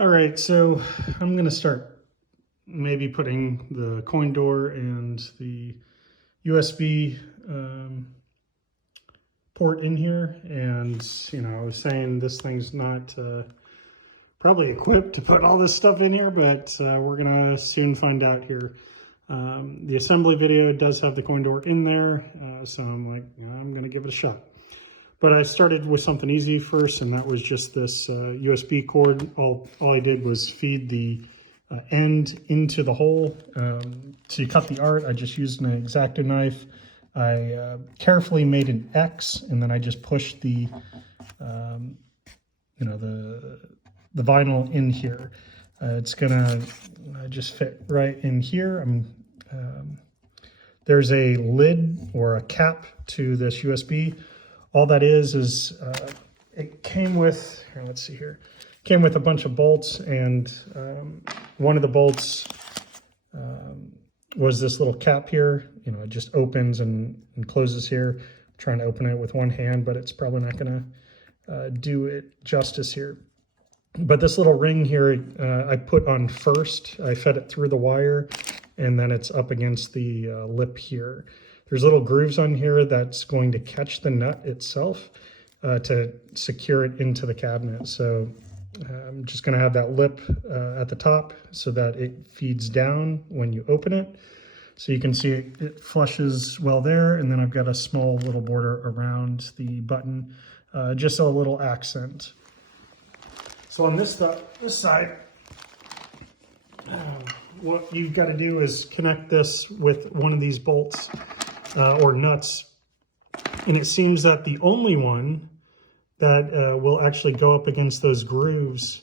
All right, so I'm gonna start maybe putting the coin door and the USB port in here. And, I was saying this thing's not probably equipped to put all this stuff in here, but we're gonna soon find out here. The assembly video does have the coin door in there, so I'm like, I'm gonna give it a shot. But I started with something easy first, and that was just this USB cord. All I did was feed the end into the hole. To cut the art, I just used an X-Acto knife. I carefully made an X, and then I just pushed the, the vinyl in here. It's gonna just fit right in here. There's a lid or a cap to this USB. All that is it came with, let's see here, came with a bunch of bolts, and one of the bolts was this little cap here. It just opens and closes here. I'm trying to open it with one hand, but it's probably not gonna do it justice here. But this little ring here, I put on first. I fed it through the wire, and then it's up against the lip here. There's little grooves on here that's going to catch the nut itself to secure it into the cabinet. So I'm just going to have that lip at the top so that it feeds down when you open it. So you can see it flushes well there, and then I've got a small little border around the button, just a little accent. So on this side, what you've got to do is connect this with one of these bolts or nuts, and it seems that the only one that will actually go up against those grooves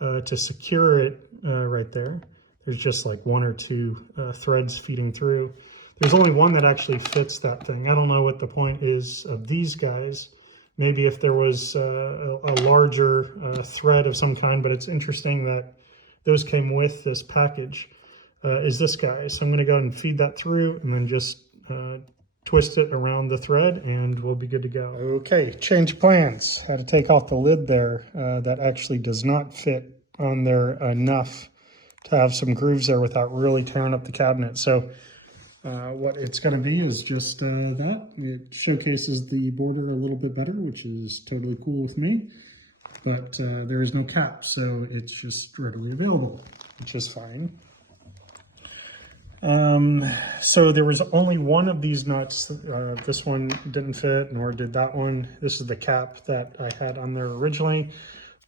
to secure it right there. There's just like one or two threads feeding through. There's only one that actually fits that thing. I don't know what the point is of these guys. Maybe if there was a larger thread of some kind, but it's interesting that those came with this package, is this guy. So I'm gonna go ahead and feed that through, and then just twist it around the thread, and we'll be good to go. Okay, change plans. Had to take off the lid there. That actually does not fit on there enough to have some grooves there without really tearing up the cabinet. So what it's gonna be is just that. It showcases the border a little bit better, which is totally cool with me. But there is no cap, so it's just readily available, which is fine. So there was only one of these nuts. This one didn't fit, nor did that one. This is the cap that I had on there originally,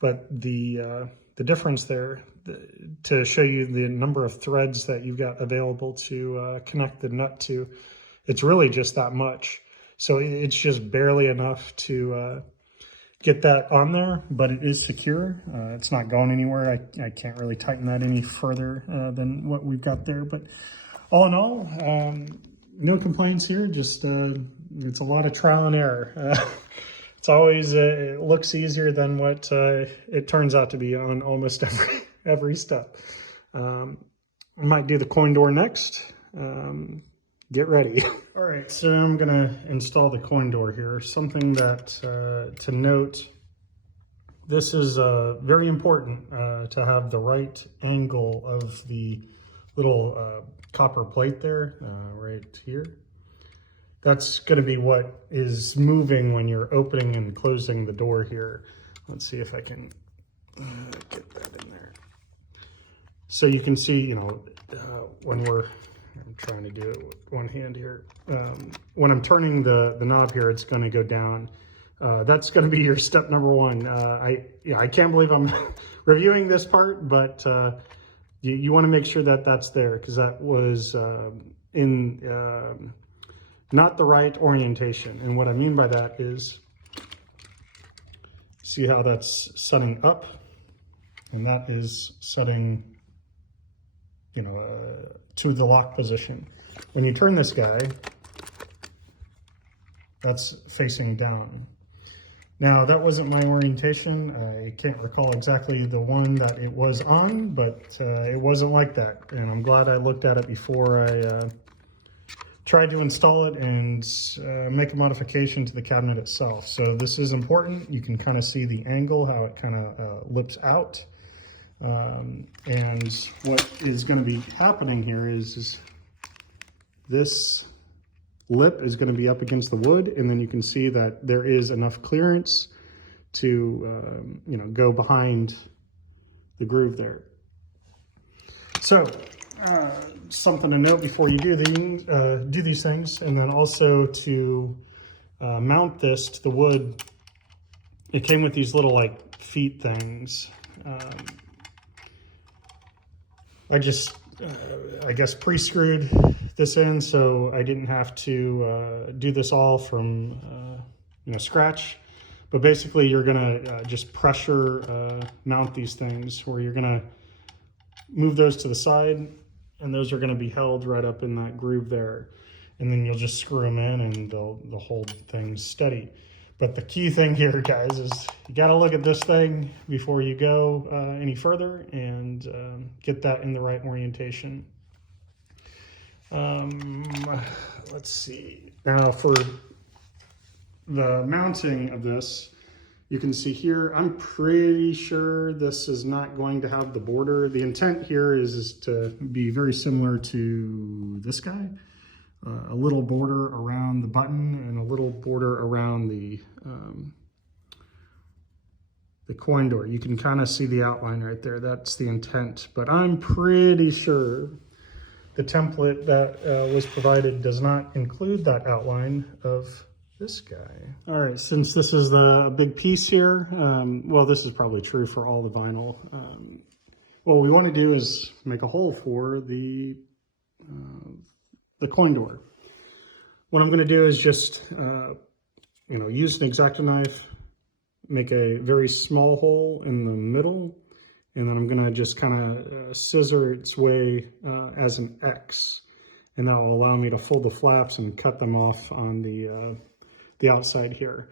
but the difference there, to show you the number of threads that you've got available to connect the nut to, it's really just that much. So it's just barely enough to get that on there, but it is secure. It's not going anywhere. I can't really tighten that any further than what we've got there, but all in all, no complaints here. Just it's a lot of trial and error. It's always it looks easier than what it turns out to be on almost every step. I might do the coin door next. Get ready. All right, so I'm gonna install the coin door here. Something that to note, this is very important to have the right angle of the little copper plate there, right here. That's gonna be what is moving when you're opening and closing the door here. Let's see if I can get that in there. So you can see, when I'm trying to do it with one hand here. When I'm turning the knob here, it's gonna go down. That's gonna be your step number one. I can't believe I'm reviewing this part, but you want to make sure that that's there, because that was in not the right orientation. And what I mean by that is, see how that's setting up, and that is setting, to the lock position. When you turn this guy, that's facing down. Now, that wasn't my orientation. I can't recall exactly the one that it was on, but it wasn't like that. And I'm glad I looked at it before I tried to install it and make a modification to the cabinet itself. So this is important. You can kind of see the angle, how it kind of lips out. And what is going to be happening here is this lip is going to be up against the wood, and then you can see that there is enough clearance to you know, go behind the groove there. So something to note before you do these things, and then also to mount this to the wood, it came with these little like feet things. I just I guess pre-screwed this in, so I didn't have to do this all from you know, scratch. But basically you're gonna just pressure mount these things, where you're gonna move those to the side, and those are gonna be held right up in that groove there. And then you'll just screw them in and they'll hold things steady. But the key thing here, guys, is you gotta look at this thing before you go any further, and get that in the right orientation. Let's see. Now for the mounting of this, you can see here, I'm pretty sure this is not going to have the border. The intent here is to be very similar to this guy. A little border around the button and a little border around the coin door. You can kind of see the outline right there. That's the intent, but I'm pretty sure the template that was provided does not include that outline of this guy. All right, since this is a big piece here, well, this is probably true for all the vinyl. What we want to do is make a hole for the coin door. What I'm going to do is just, you know, use an X-Acto knife, make a very small hole in the middle, and then I'm going to just kind of scissor its way as an X, and that will allow me to fold the flaps and cut them off on the outside here.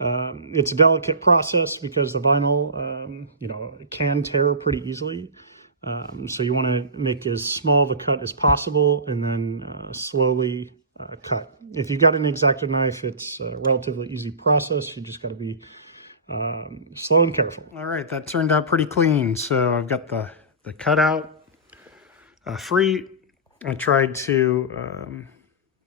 It's a delicate process because the vinyl, you know, can tear pretty easily. So you want to make as small of a cut as possible, and then slowly cut. If you got an X-Acto knife, it's a relatively easy process. You just got to be slow and careful. All right, that turned out pretty clean. So I've got the cutout free. I tried to,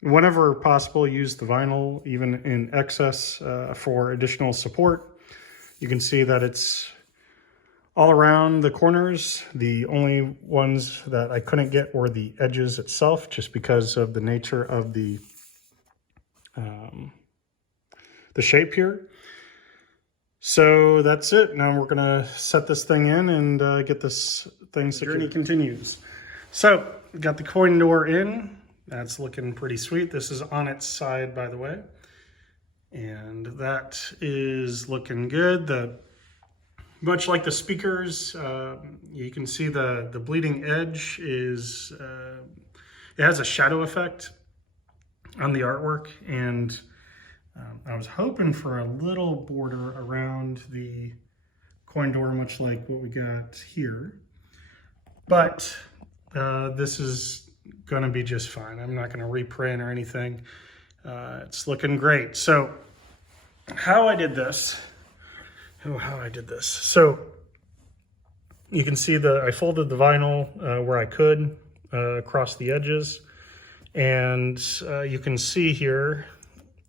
whenever possible, use the vinyl, even in excess, for additional support. You can see that it's all around the corners. The only ones that I couldn't get were the edges itself, just because of the nature of the shape here. So that's it. Now we're gonna set this thing in and get this thing secured. The journey continues. So got the coin door in. That's looking pretty sweet. This is on its side, by the way. And that is looking good. Much like the speakers, you can see the bleeding edge is, it has a shadow effect on the artwork, and I was hoping for a little border around the coin door, much like what we got here, but this is gonna be just fine. I'm not gonna reprint or anything. It's looking great. So how I did this, so you can see I folded the vinyl where I could across the edges, and you can see here,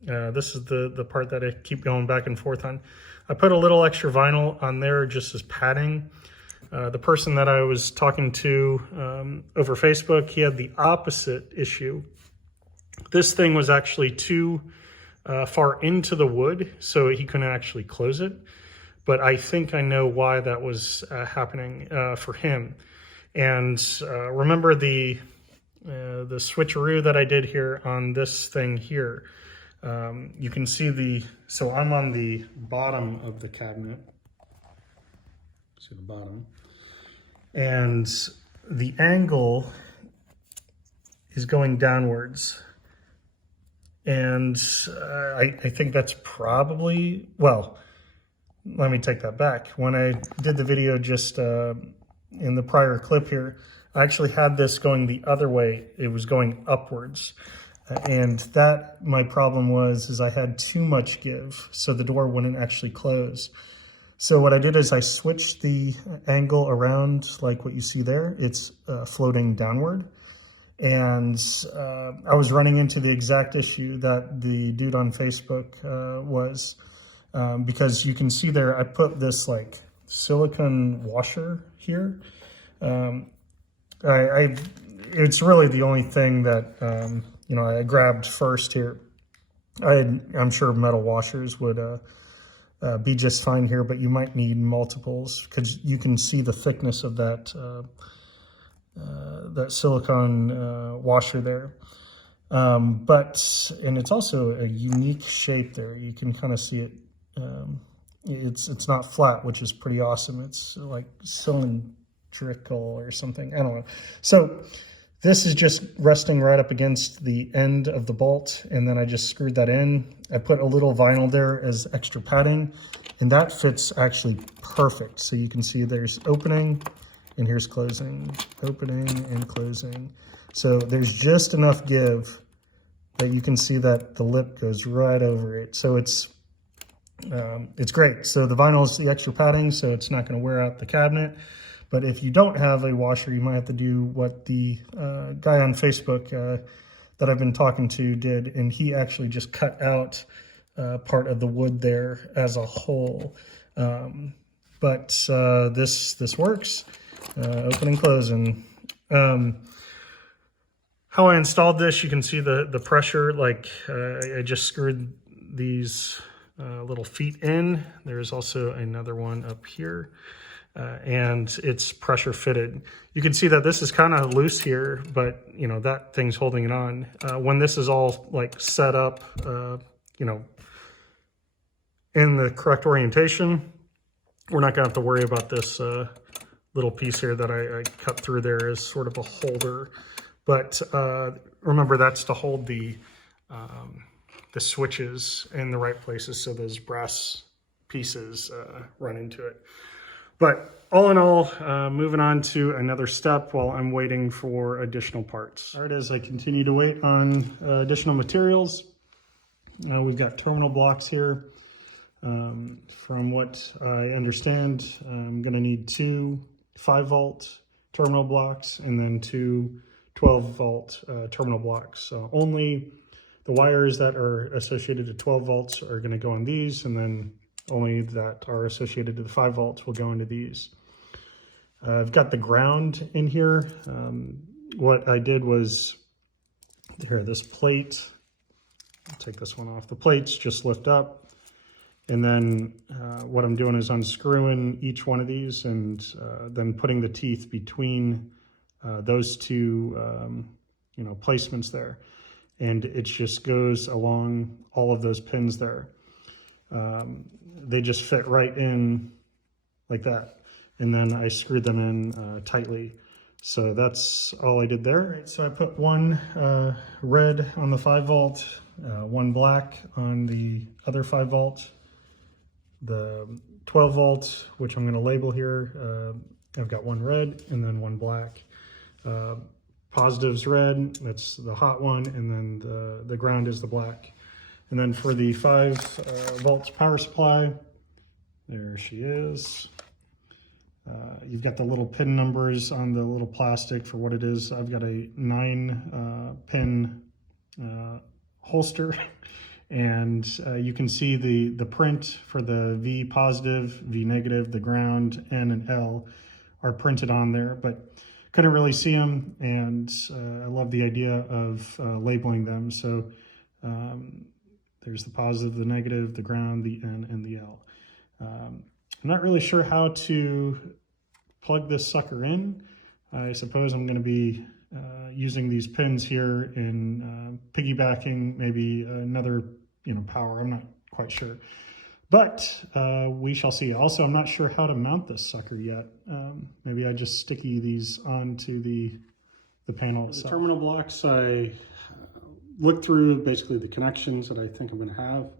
this is the part that I keep going back and forth on. I put a little extra vinyl on there just as padding. The person that I was talking to over Facebook, he had the opposite issue. This thing was actually too far into the wood, so he couldn't actually close it. But I think I know why that was happening for him. And remember the switcheroo that I did here on this thing here. You can see so I'm on the bottom of the cabinet. See the bottom. And the angle is going downwards. And I think that's probably, well, let me take that back. When I did the video just in the prior clip here, I actually had this going the other way. It was going upwards. And my problem was I had too much give, so the door wouldn't actually close. So what I did is I switched the angle around like what you see there. It's floating downward. And I was running into the exact issue that the dude on Facebook was, because you can see there, I put this like silicone washer here. It's really the only thing that, you know, I grabbed first here. I'm sure metal washers would be just fine here, but you might need multiples because you can see the thickness of that that silicone washer there. And it's also a unique shape there. You can kind of see it. It's not flat, which is pretty awesome. It's like cylindrical or something. I don't know. So this is just resting right up against the end of the bolt, and then I just screwed that in. I put a little vinyl there as extra padding, and that fits actually perfect. So you can see there's opening, and here's closing, opening and closing. So there's just enough give that you can see that the lip goes right over it. So it's great. So the vinyl is the extra padding, so it's not going to wear out the cabinet. But if you don't have a washer, you might have to do what the guy on Facebook that I've been talking to did, and he actually just cut out part of the wood there as a whole. But this works. Open and closing. How I installed this, you can see the pressure. Like I just screwed these little feet in. There's also another one up here. And it's pressure fitted. You can see that this is kind of loose here, but you know, that thing's holding it on. When this is all like set up, you know, in the correct orientation, we're not gonna have to worry about this little piece here that I cut through there as sort of a holder. But remember, that's to hold the switches in the right places so those brass pieces run into it. But all in all, moving on to another step while I'm waiting for additional parts. All right, as I continue to wait on additional materials, we've got terminal blocks here. From what I understand, I'm gonna need 2 5-volt terminal blocks and then 2 12-volt terminal blocks. So only the wires that are associated to 12 volts are gonna go on these, and then only that are associated to the 5 volts will go into these. I've got the ground in here. What I did was, here, this plate, I'll take this one off. The plates just lift up, and then what I'm doing is unscrewing each one of these and then putting the teeth between those two you know, placements there. And it just goes along all of those pins there. They just fit right in like that. And then I screwed them in tightly. So that's all I did there. Right, so I put one red on the 5-volt, one black on the other 5-volt. The 12-volt, which I'm going to label here, I've got one red and then one black. Positive's red, that's the hot one, and then the ground is the black. And then for the 5 volts power supply, there she is. You've got the little pin numbers on the little plastic for what it is. I've got a 9 pin holster, and you can see the print for the V positive, V negative, the ground, and an L are printed on there, but couldn't really see them, and I love the idea of labeling them. So there's the positive, the negative, the ground, the N, and the L. I'm not really sure how to plug this sucker in. I suppose I'm going to be using these pins here in piggybacking maybe another, you know, power. I'm not quite sure, but we shall see. Also, I'm not sure how to mount this sucker yet. Maybe I just sticky these onto the panel itself. The terminal blocks, I looked through basically the connections that I think I'm going to have,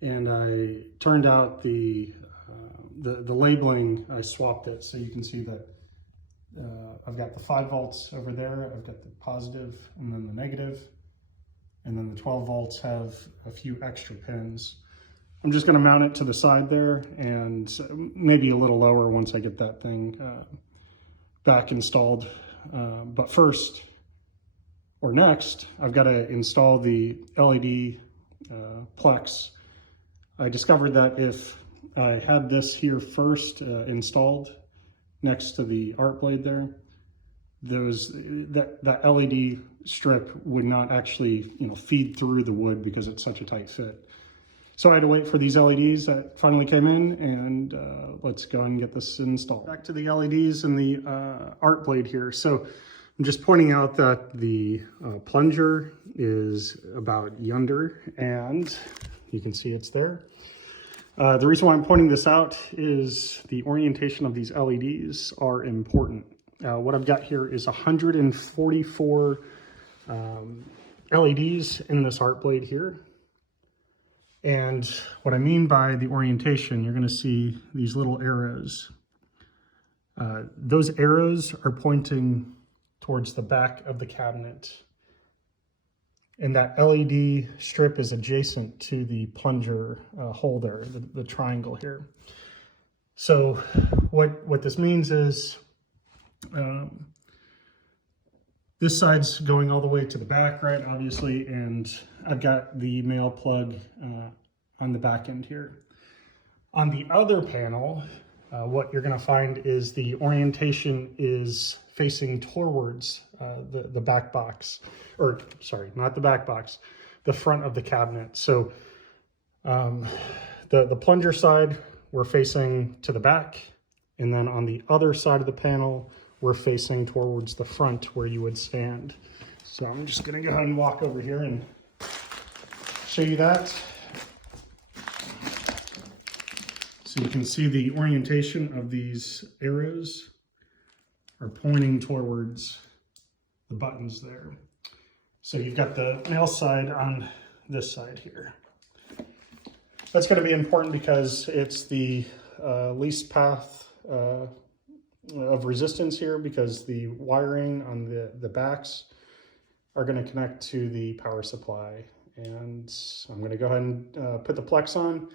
and I turned out the labeling, I swapped it, so you can see that I've got the 5 volts over there, I've got the positive and then the negative, and then the 12 volts have a few extra pins. I'm just going to mount it to the side there, and maybe a little lower once I get that thing back installed. But first, or next, I've got to install the LED Plex. I discovered that if I had this here first installed next to the art blade there, that LED strip would not actually feed through the wood because it's such a tight fit. So I had to wait for these LEDs that finally came in, and let's go and get this installed. Back to the LEDs and the art blade here. So I'm just pointing out that the plunger is about yonder, and you can see it's there. The reason why I'm pointing this out is the orientation of these LEDs are important. What I've got here is 144 LEDs in this art blade here. And what I mean by the orientation, you're going to see these little arrows. Those arrows are pointing towards the back of the cabinet. And that LED strip is adjacent to the plunger hole there, the triangle here. So what this means is this side's going all the way to the back, right, obviously, and I've got the male plug on the back end here. On the other panel, what you're going to find is the orientation is facing towards the back box, or sorry, not the back box, the front of the cabinet. So the plunger side, we're facing to the back, and then on the other side of the panel, we're facing towards the front where you would stand. So I'm just gonna go ahead and walk over here and show you that. So you can see the orientation of these arrows are pointing towards the buttons there. So you've got the male side on this side here. That's going to be important because it's the least path of resistance here, because the wiring on the backs are going to connect to the power supply. And I'm going to go ahead and put the Plex on,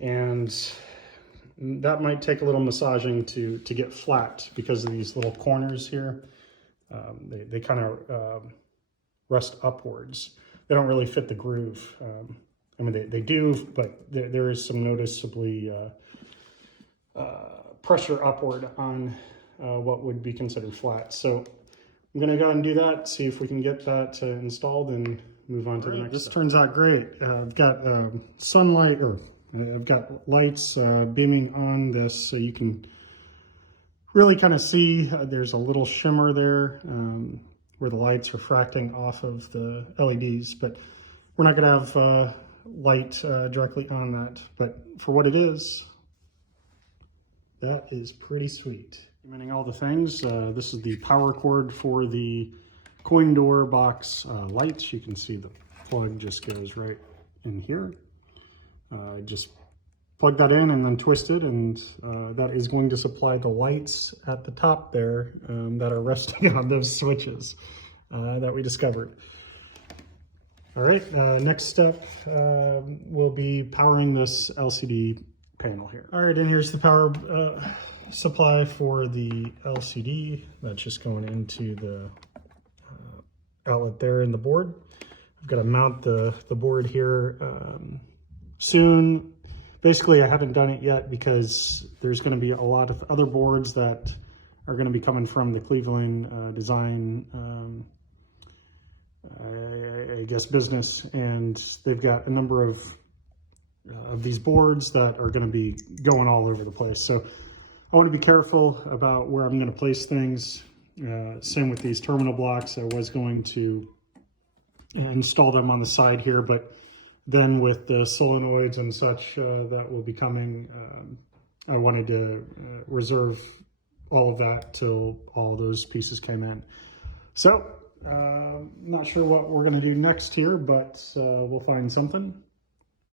and that might take a little massaging to get flat because of these little corners here. They kind of rest upwards. They don't really fit the groove. I mean, they do, but there is some noticeably pressure upward on what would be considered flat. So I'm going to go ahead and do that, see if we can get that installed and move on to the next. This turns out great. I've got sunlight, or I've got lights beaming on this, so you can really kind of see there's a little shimmer there where the light's refracting off of the LEDs, but we're not going to have light directly on that. But for what it is, that is pretty sweet. Documenting all the things, this is the power cord for the coin door box lights. You can see the plug just goes right in here. Just plug that in and then twist it, and that is going to supply the lights at the top there that are resting on those switches that we discovered. All right, next step will be powering this LCD panel here. All right, and here's the power supply for the LCD. That's just going into the outlet there in the board. I've got to mount the board here soon. Basically, I haven't done it yet because there's going to be a lot of other boards that are going to be coming from the Cleveland design, I guess, business, and they've got a number of these boards that are going to be going all over the place. So I want to be careful about where I'm going to place things. Same with these terminal blocks. I was going to install them on the side here, but then with the solenoids and such that will be coming, I wanted to reserve all of that till all those pieces came in. So not sure what we're going to do next here, but we'll find something.